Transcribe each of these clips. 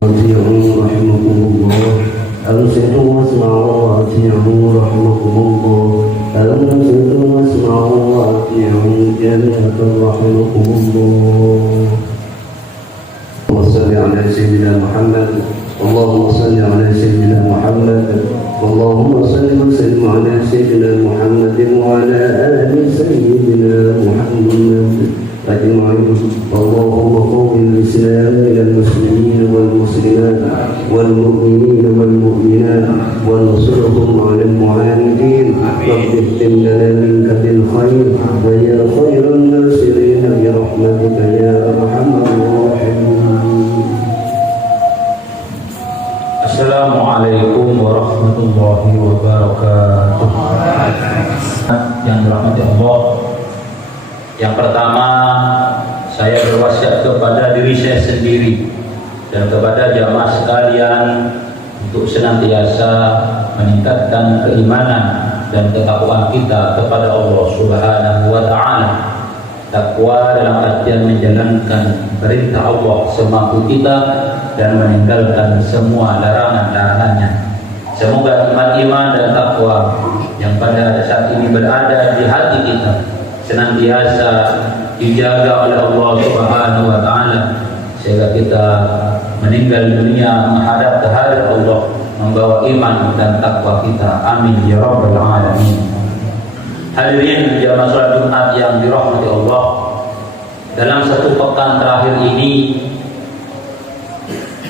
وأطيعوا رحمكم الله أنصتوا واسمعوا وأطيعوا رحمكم الله أنصتوا واسمعوا وأطيعوا جميعا رحمكم الله. اللهم صل على سيدنا محمد اللهم صل على سيدنا محمد اللهم صل وسلم على سيدنا محمد وعلى آل سيدنا محمد أجمعين. اللهم قوم الإسلام إلى المسلمين والمسلمات والمؤمنين والمؤمنات وانصرهم على المعاندين واغفر لنا منك بالخير ويا خير الناصرين برحمتك يا أرحم الراحمين. Assalamualaikum warahmatullahi wabarakatuh. Yang dirahmati Allah, yang pertama saya berwasiat kepada diri saya sendiri dan kepada jamaah sekalian untuk senantiasa meningkatkan keimanan dan ketakwaan kita kepada Allah Subhanahu wa taala. Takwa dalam artian menjalankan perintah Allah semampu kita dan meninggalkan semua larangan-larangannya. Semoga iman-iman dan takwa yang pada saat ini berada di hati kita senantiasa dijaga oleh Allah Subhanahu wa taala sehingga kita meninggal dunia menghadap ke hadirat Allah membawa iman dan takwa kita. Amin ya rabbal alamin. Hadirin jamaah salat Jumat yang dirahmati Allah, dalam satu pekan terakhir ini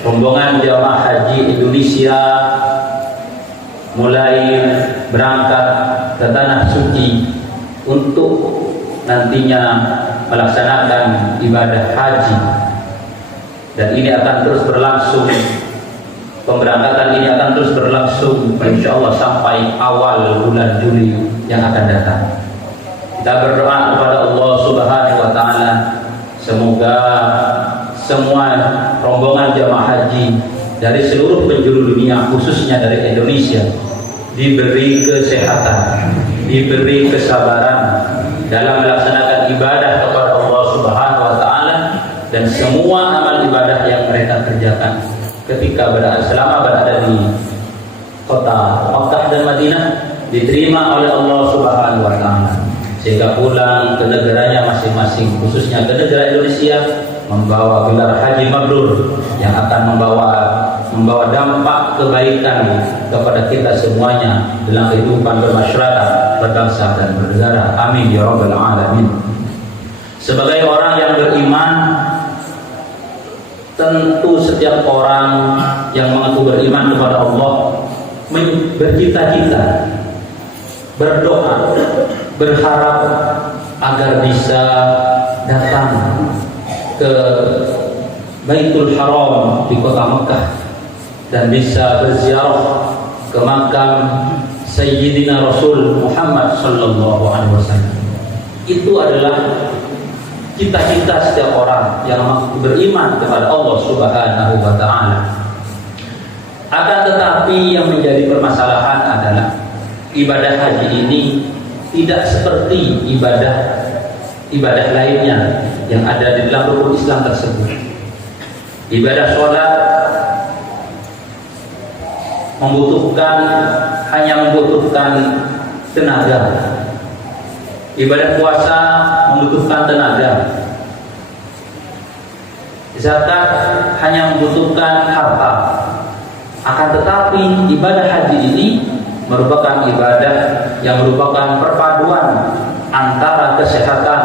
rombongan jamaah haji Indonesia mulai berangkat ke tanah suci untuk nantinya melaksanakan ibadah haji, dan ini akan terus berlangsung. Pemberangkatan ini akan terus berlangsung insyaallah sampai awal bulan Juli yang akan datang. Kita berdoa kepada Allah Subhanahu wa taala semoga semua rombongan jamaah haji dari seluruh penjuru dunia, khususnya dari Indonesia, diberi kesehatan, diberi kesabaran dalam melaksanakan ibadah kepada Allah Subhanahu wa taala, dan semua amal ibadah yang mereka kerjakan ketika selama berada di kota Makkah dan Madinah diterima oleh Allah Subhanahu wa taala, sehingga pulang ke negaranya masing-masing, khususnya ke negara Indonesia, membawa gelar haji mabrur yang akan membawa dampak kebaikan kepada kita semuanya dalam kehidupan bermasyarakat, berbangsa dan bernegara. Amin ya rabbal alamin. Sebagai orang yang beriman, tentu setiap orang yang mengaku beriman kepada Allah bercita-cita, berdoa, berharap agar bisa datang ke Baitul Haram di kota Mekah dan bisa berziarah ke makam Sayyidina Rasul Muhammad sallallahu alaihi wasallam. Itu adalah cita-cita setiap orang yang beriman kepada Allah Subhanahu wa taala. Akan tetapi yang menjadi permasalahan adalah ibadah haji ini tidak seperti ibadah lainnya yang ada di dalam rukun Islam tersebut. Ibadah sholat hanya membutuhkan tenaga. Ibadah puasa membutuhkan tenaga. Zakat hanya membutuhkan harta. Akan tetapi ibadah haji ini merupakan ibadah yang merupakan perpaduan antara kesehatan,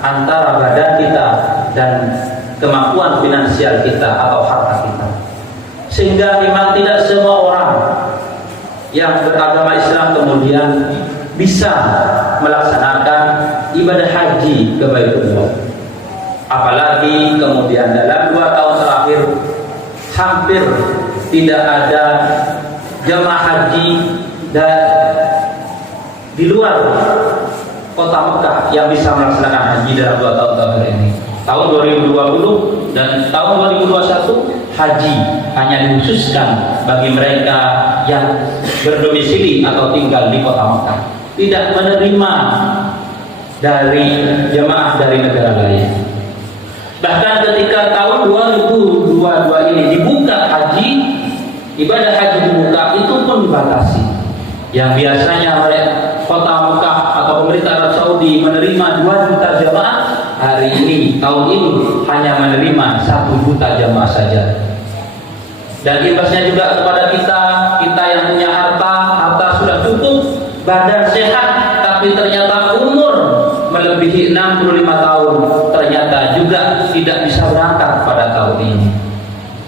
antara badan kita dan kemampuan finansial kita atau harta kita. Sehingga memang tidak semua orang yang beragama Islam kemudian bisa melaksanakan ibadah haji ke Baitullah. Apalagi kemudian dalam 2 tahun terakhir hampir tidak ada jemaah haji di luar kota Mekah yang bisa melaksanakan haji dalam 2 tahun terakhir ini. Tahun 2020 dan tahun 2021 haji hanya dikhususkan bagi mereka yang berdomisili atau tinggal di kota Mekah, tidak menerima dari jemaah dari negara lain. Bahkan ketika tahun 2022 ini dibuka ibadah haji di Mekah itu pun dibatasi. Yang biasanya oleh kota Mekah atau pemerintah Arab Saudi menerima 2 juta jamaah, hari ini tahun ini hanya menerima 1 juta jamaah saja. Dan imbasnya juga kepada kita yang punya harta sudah cukup, badan sehat, tapi ternyata umur melebihi 65 tahun, ternyata juga tidak bisa berangkat pada tahun ini.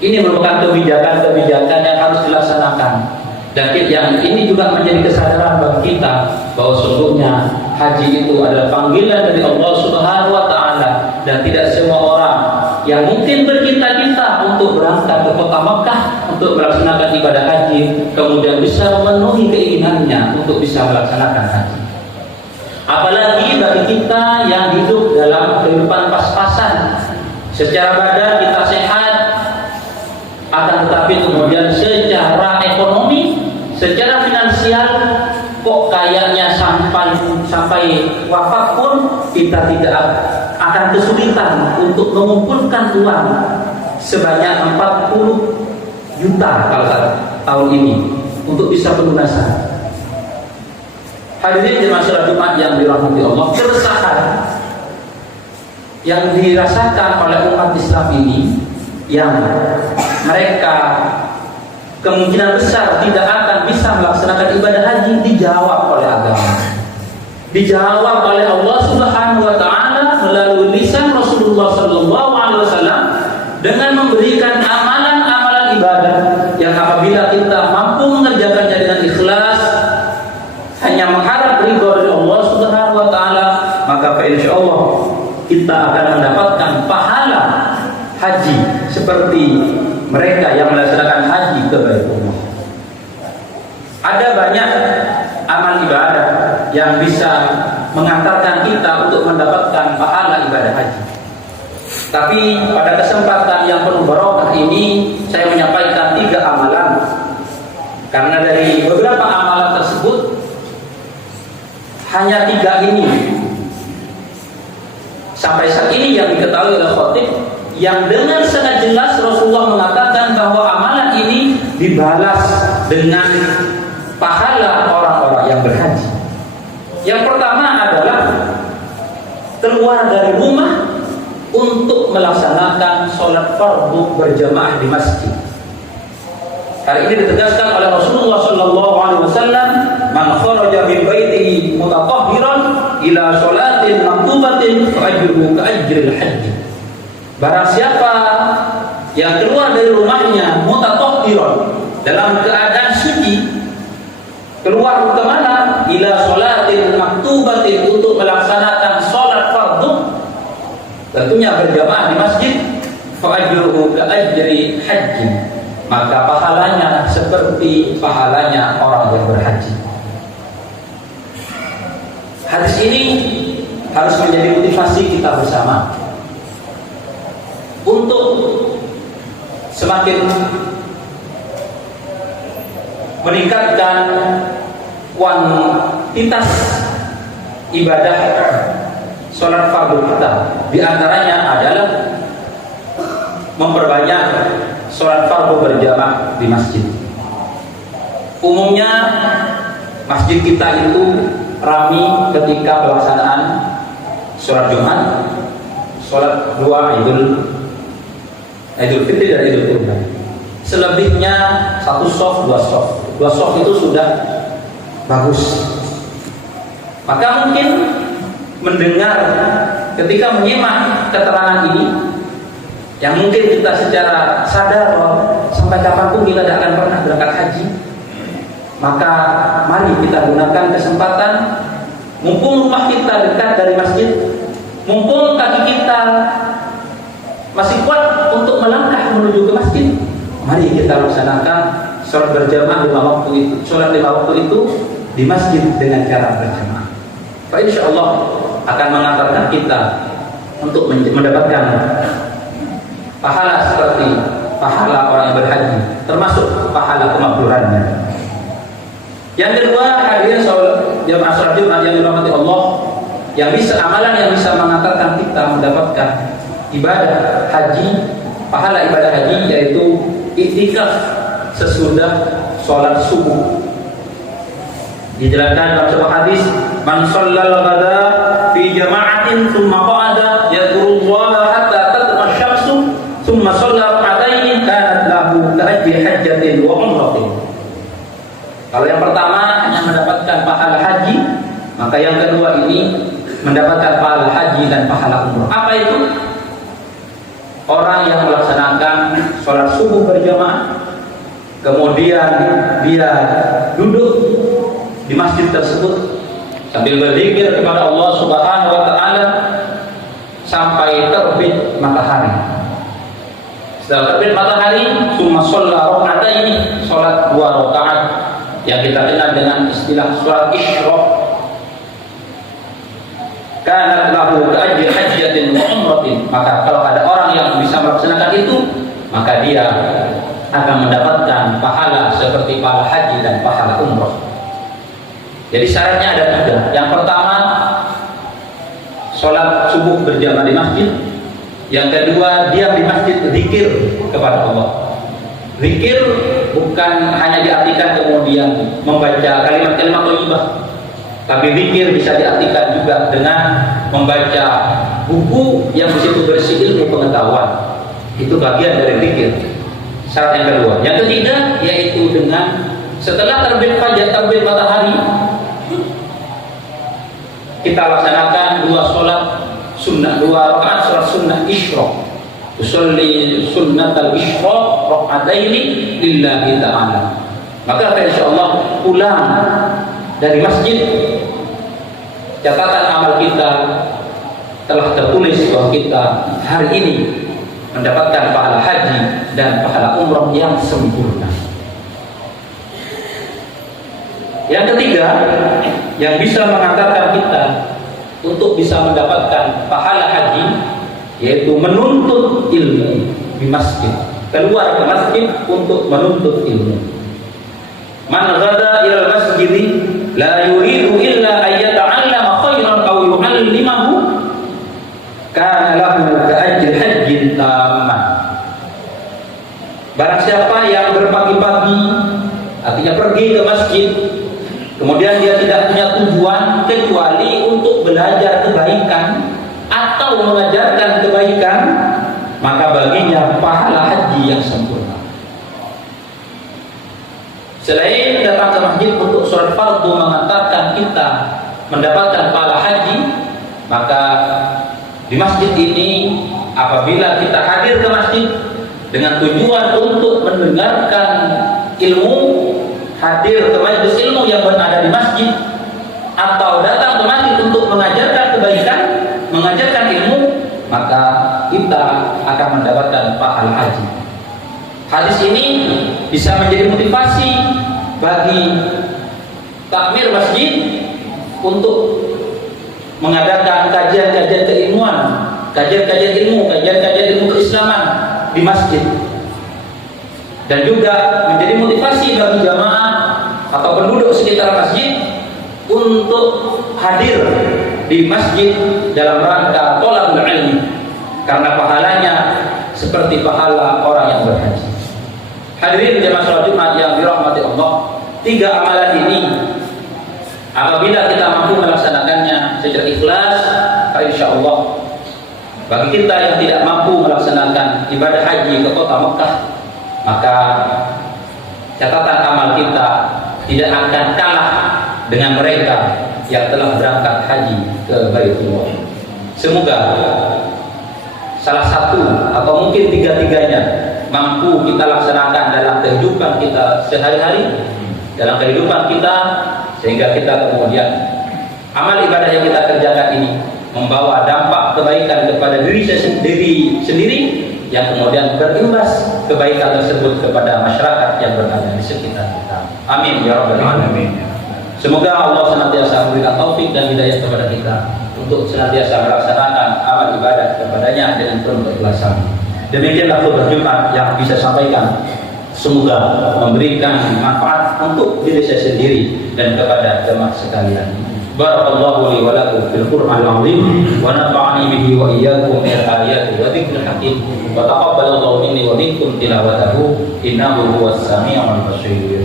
Ini merupakan kebijakan-kebijakan yang harus dilaksanakan. Dan yang ini juga menjadi kesadaran bagi kita bahwa sesungguhnya haji itu adalah panggilan dari Allah Subhanahu wa taala, dan tidak semua orang yang mungkin bercita-cita untuk berangkat ke kota Mekah untuk melaksanakan ibadah haji kemudian bisa memenuhi keinginannya untuk bisa melaksanakan haji. Apalagi bagi kita yang hidup dalam kehidupan pas-pasan, secara badan kita sehat, akan tetapi kemudian secara ekonomi, secara finansial kok kayaknya sampai wafat pun kita tidak akan kesulitan untuk mengumpulkan uang sebanyak 40 juta kalau tahun ini untuk bisa pelunasan. Hadirin jemaah salat Jumat yang dirahmati Allah, keresahan yang dirasakan oleh umat Islam ini, yang mereka kemungkinan besar tidak akan bisa melaksanakan ibadah haji, dijawab oleh agama, dijawab oleh Allah Subhanahu wa taala melalui lisan Rasulullah sallallahu alaihi wasallam dengan memberikan amalan-amalan ibadah yang apabila kita mampu mengerjakannya dengan ikhlas, hanya mengharap ridho dari Allah Subhanahu wa taala, maka insyaallah kita akan mendapatkan pahala haji seperti mereka yang melaksanakan haji ke Baitullah. Ada banyak amal ibadah yang bisa mengantarkan kita untuk mendapatkan pahala ibadah haji. Tapi pada kesempatan yang penuh barokah ini saya menyampaikan 3 amalan. Karena dari beberapa amalan tersebut hanya 3 ini sampai saat ini yang diketahui oleh khatib, yang dengan sangat jelas Rasulullah mengatakan bahwa amalan ini dibalas dengan pahala orang-orang yang berhaji. Yang pertama adalah keluar dari rumah untuk melaksanakan sholat fardu berjamaah di masjid. Hari ini ditegaskan oleh Rasulullah sallallahu alaihi wasallam, "Man kharaja min baitihi mutatahhiran ila sholatin maktubatin fa ajruhu ka ajril hajj." Barang siapa yang keluar dari rumahnya mutatahhiran, dalam keadaan suci, keluar ke mana? Ila sholatin maktubatin, untuk melaksanakan sholat fardu, tentunya berjamaah di masjid, fa ajruhu ka ajri hajj, maka pahalanya seperti pahalanya orang yang berhaji. Hadis ini harus menjadi motivasi kita bersama untuk semakin meningkatkan kuantitas ibadah sholat fardu kita. Di antaranya adalah memperbanyak sholat fardu berjamaah di masjid. Umumnya masjid kita itu ramai ketika pelaksanaan sholat Jumat, sholat 2 Idul Fitri dan Idul Kurban. Selebihnya 1 shaf, 2 shaf. 2 shaf itu sudah bagus. Maka mungkin mendengar ketika menyimak keterangan ini, yang mungkin kita secara sadar bahwa sampai kapanpun kita tidak akan pernah berangkat haji, maka mari kita gunakan kesempatan, mumpung rumah kita dekat dari masjid, mumpung kaki kita masih kuat untuk melangkah menuju ke masjid, mari kita laksanakan sholat berjamaah 5 waktu itu, sholat 5 waktu itu di masjid dengan cara berjamaah. Pak, insya Allah akan mengantarkan kita untuk mendapatkan pahala seperti pahala orang yang berhaji, termasuk pahala kemakmurannya. Yang kedua, hadirin jamaah sholat Jumat yang dirahmati Allah, yang bisa amalan yang bisa mengantarkan kita mendapatkan ibadah haji, pahala ibadah haji, yaitu iktikaf sesudah sholat subuh. Dijelaskan dalam sebuah hadis, man shallal ghada fi jama'atin thumma qa'ada yadhkurullaha hatta tatma asy-syamsu thumma shalla rak'ataini kanat lahu ka'ajri hajjatin wa umratin. Kalau yang pertama hanya mendapatkan pahala haji, maka yang kedua ini mendapatkan pahala haji dan pahala umrah. Apa itu? Orang yang melaksanakan sholat subuh berjamaah, kemudian dia duduk di masjid tersebut sambil berzikir kepada Allah Subhanahu wa taala sampai terbit matahari. Setelah terbit matahari, summa shalla rak'ataini, salat 2 rakaat yang kita kenal dengan istilah salat isyraq. Kana lahu ka'ajri hajjatin wa umratin. Maka kalau ada orang yang bisa melaksanakan itu, maka dia akan mendapatkan pahala seperti pahala haji dan pahala umrah. Jadi syaratnya ada 3. Yang pertama, sholat subuh berjamaah di masjid. Yang kedua, dia di masjid zikir kepada Allah. Zikir bukan hanya diartikan kemudian membaca kalimat-kalimat thayyibah, tapi zikir bisa diartikan juga dengan membaca buku yang di situ berisi ilmu pengetahuan. Itu bagian dari zikir. Syarat yang kedua. Yang ketiga yaitu dengan setelah terbit fajar, terbit matahari, kita laksanakan 2 sholat sunnah, 2 rakaat sholat sunnah isyraq. Usolli sunnatal isyraq rak'ataini lillahi ta'ala. Maka insyaallah pulang dari masjid, catatan amal kita telah tertulis bahwa kita hari ini mendapatkan pahala haji dan pahala umrah yang sempurna. Yang ketiga, yang bisa mengantarkan kita untuk bisa mendapatkan pahala haji, yaitu menuntut ilmu di masjid. Keluar ke masjid untuk menuntut ilmu. Man ghada ila al-masjid la yuridu illa an yata'allama khairan aw yu'allimahu kana lahu ka'ajri hajjin tamman. Barang siapa yang berpagi-pagi, artinya pergi ke masjid, kemudian dia tidak punya tujuan kecuali untuk belajar kebaikan atau mengajarkan kebaikan, maka baginya pahala haji yang sempurna. Selain datang ke masjid untuk sholat fardu mengantarkan kita mendapatkan pahala haji, maka di masjid ini apabila kita hadir ke masjid dengan tujuan untuk mendengarkan ilmu, hadir ke majelis ilmu yang berada di masjid, atau datang ke masjid untuk mengajarkan kebaikan, mengajarkan ilmu, maka kita akan mendapatkan pahala haji. Hadis ini bisa menjadi motivasi bagi takmir masjid untuk mengadakan kajian-kajian keilmuan, kajian-kajian ilmu, kajian-kajian ilmu keislaman di masjid. Dan juga menjadi motivasi bagi jamaah atau penduduk sekitar masjid untuk hadir di masjid dalam rangka thalabul ilmi, karena pahalanya seperti pahala orang yang berhaji. Hadirin jamaah salat Jumat yang dirahmati Allah, 3 amalan ini apabila kita mampu melaksanakannya secara ikhlas, insyaallah bagi kita yang tidak mampu melaksanakan ibadah haji ke kota Mekah, maka catatan amal kita tidak akan kalah dengan mereka yang telah berangkat haji ke Baitullah. Semoga salah satu atau mungkin 3-tiganya mampu kita laksanakan dalam kehidupan kita sehari-hari, dalam kehidupan kita, sehingga kita kemudian amal ibadah yang kita kerjakan ini membawa dampak kebaikan kepada diri sendiri, yang kemudian berimbas kebaikan tersebut kepada masyarakat yang berada di sekitar kita. Amin ya rabbal alamin. Semoga Allah senantiasa memberikan taufik dan hidayah kepada kita untuk senantiasa melaksanakan amal ibadah kepadanya dengan penuh keikhlasan. Demikianlah khutbah Jumat yang bisa sampaikan. Semoga memberikan manfaat untuk diri saya sendiri dan kepada jemaah sekalian. Barakallahu li wa lakum fil Qur'anil azim wa nafa'ani bihi wa iyyakum min ayati wa dzikril hakim wa taqabbalallahu minni wa minkum tilawatahu innahu huwas samiul basir.